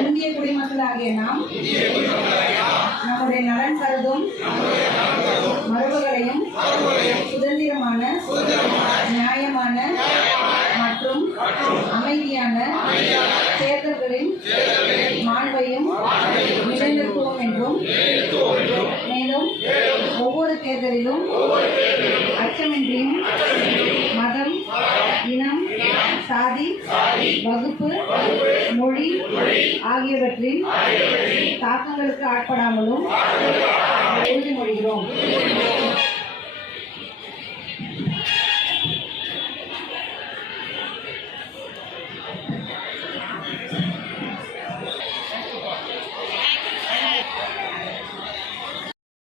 இந்திய குடிமக்களாகிய நாம் நம்முடைய நலன் கருதும் மரபுகளையும் சுதந்திரமான, நியாயமான மற்றும் அமைதியான தேர்தல்களின் மாண்பையும் நிலைநிறுத்துவோம் என்றும், மேலும் ஒவ்வொரு தேர்தலிலும் அச்சமின்றியும் மதம், இனம், சாதி, வகுப்பு, மொழி ஆகியவற்றின் தாக்கங்களுக்கு ஆட்படாமலும் உறுதிமொழிகிறோம்.